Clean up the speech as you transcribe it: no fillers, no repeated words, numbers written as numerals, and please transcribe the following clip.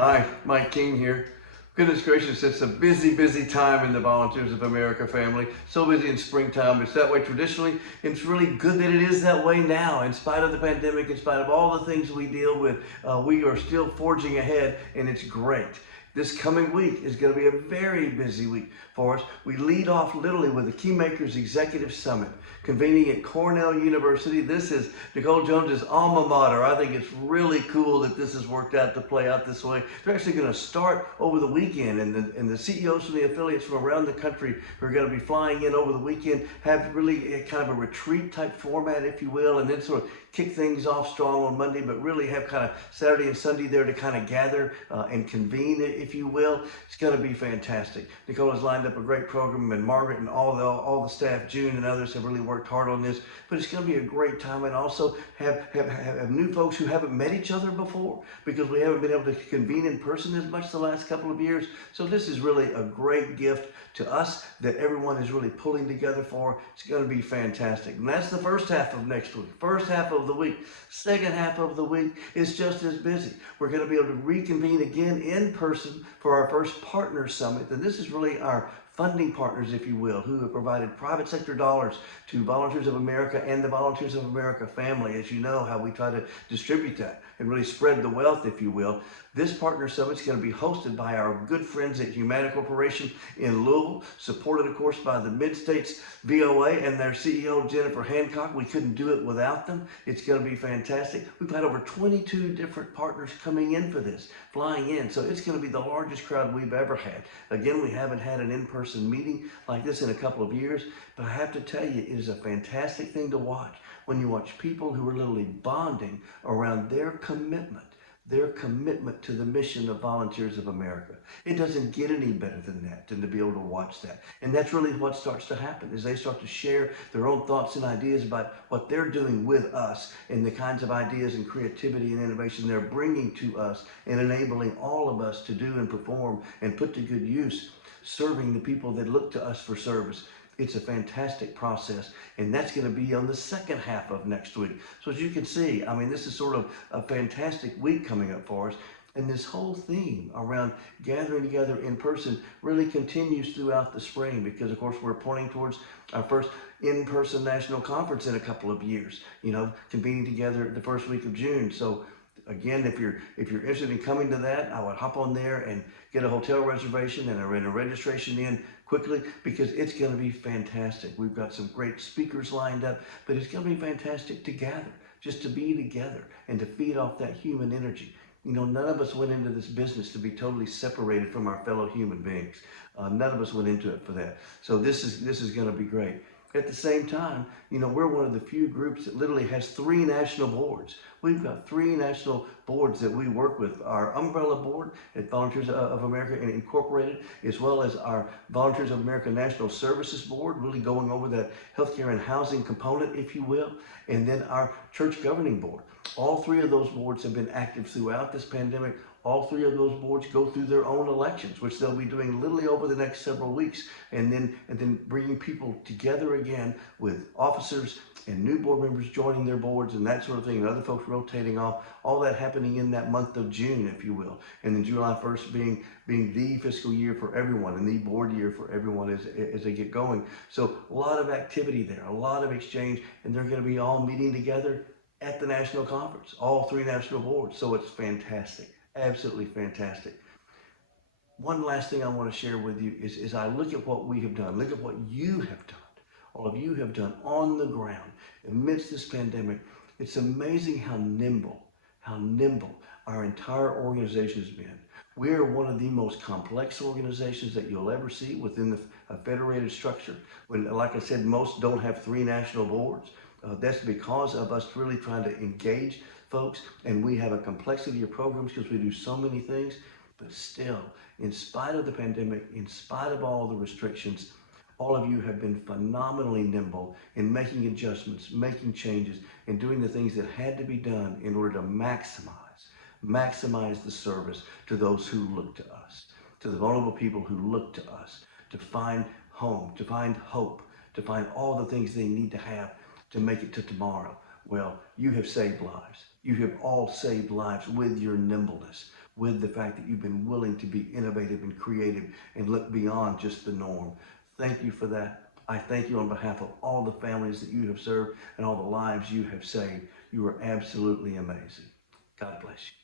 Hi, Mike King here. Goodness gracious, it's a busy, busy time in the Volunteers of America family. So busy in springtime. It's that way traditionally. It's really good that it is that way now. In spite of the pandemic, in spite of all the things we deal with, we are still forging ahead, and it's great. This coming week is going to be a very busy week for us. We lead off literally with the KeyMakers Executive Summit, convening at Cornell University. This is Nicole Jones's alma mater. I think it's really cool that this has worked out to play out this way. They're actually going to start over the weekend, and the CEOs from the affiliates from around the country who are going to be flying in over the weekend have really kind of a retreat type format, if you will, and then sort of kick things off strong on Monday, but really have kind of Saturday and Sunday there to kind of gather and convene, if you will. It's going to be fantastic. Nicole has lined up a great program, and Margaret and all the staff, June and others, have really worked hard on this. But it's going to be a great time, and also have new folks who haven't met each other before, because we haven't been able to convene in person as much the last couple of years. So this is really a great gift to us that everyone is really pulling together for. It's going to be fantastic. And that's the first half of next week. First half of the week. Second half of the week is just as busy. We're going to be able to reconvene again in person for our first partner summit. And this is really our funding partners, if you will, who have provided private sector dollars to Volunteers of America and the Volunteers of America family. As you know, how we try to distribute that and really spread the wealth, if you will. This partner summit is going to be hosted by our good friends at Humana Corporation in Louisville, supported, of course, by the Mid-States VOA and their CEO, Jennifer Hancock. We couldn't do it without them. It's going to be fantastic. We've had over 22 different partners coming in for this, flying in. So it's going to be the largest crowd we've ever had. Again, we haven't had an in-person meeting like this in a couple of years, but I have to tell you, it is a fantastic thing to watch when you watch people who are literally bonding around their commitment to the mission of Volunteers of America. It doesn't get any better than that, than to be able to watch that. And that's really what starts to happen, is they start to share their own thoughts and ideas about what they're doing with us and the kinds of ideas and creativity and innovation they're bringing to us and enabling all of us to do and perform and put to good use, serving the people that look to us for service. It's a fantastic process, and that's going to be on the second half of next week. So as you can see, I mean, this is sort of a fantastic week coming up for us. And this whole theme around gathering together in person really continues throughout the spring, because, of course, we're pointing towards our first in-person national conference in a couple of years, convening together the first week of June. So again, if you're interested in coming to that, I would hop on there and get a hotel reservation and a registration in quickly, because it's going to be fantastic. We've got some great speakers lined up, but it's going to be fantastic to gather, just to be together and to feed off that human energy. None of us went into this business to be totally separated from our fellow human beings. None of us went into it for that. So this is going to be great. At the same time, we're one of the few groups that literally has 3 national boards. We've got 3 national boards that we work with. Our umbrella board at Volunteers of America Incorporated, as well as our Volunteers of America National Services Board, really going over that healthcare and housing component, if you will, and then our church governing board. All 3 of those boards have been active throughout this pandemic. All 3 of those boards go through their own elections, which they'll be doing literally over the next several weeks, and then bringing people together again with officers and new board members joining their boards and that sort of thing, and other folks rotating off. All that happening in that month of June, if you will, and then July 1st being the fiscal year for everyone and the board year for everyone as they get going. So a lot of activity there, a lot of exchange, and they're going to be all meeting together at the national conference, all 3 national boards. So it's fantastic. Absolutely fantastic. One last thing I want to share with you is I look at what we have done, look at what you have done, all of you have done on the ground amidst this pandemic. It's amazing how nimble our entire organization has been. We are one of the most complex organizations that you'll ever see within a federated structure. When, like I said, most don't have 3 national boards. That's because of us really trying to engage folks, and we have a complexity of programs because we do so many things. But still, in spite of the pandemic, in spite of all the restrictions, all of you have been phenomenally nimble in making adjustments, making changes, and doing the things that had to be done in order to maximize the service to those who look to us, to the vulnerable people who look to us, to find home, to find hope, to find all the things they need to have to make it to tomorrow. Well, you have saved lives. You have all saved lives with your nimbleness. with the fact that you've been willing to be innovative and creative and look beyond just the norm. Thank you for that. I thank you on behalf of all the families that you have served and all the lives you have saved. You are absolutely amazing. God bless you.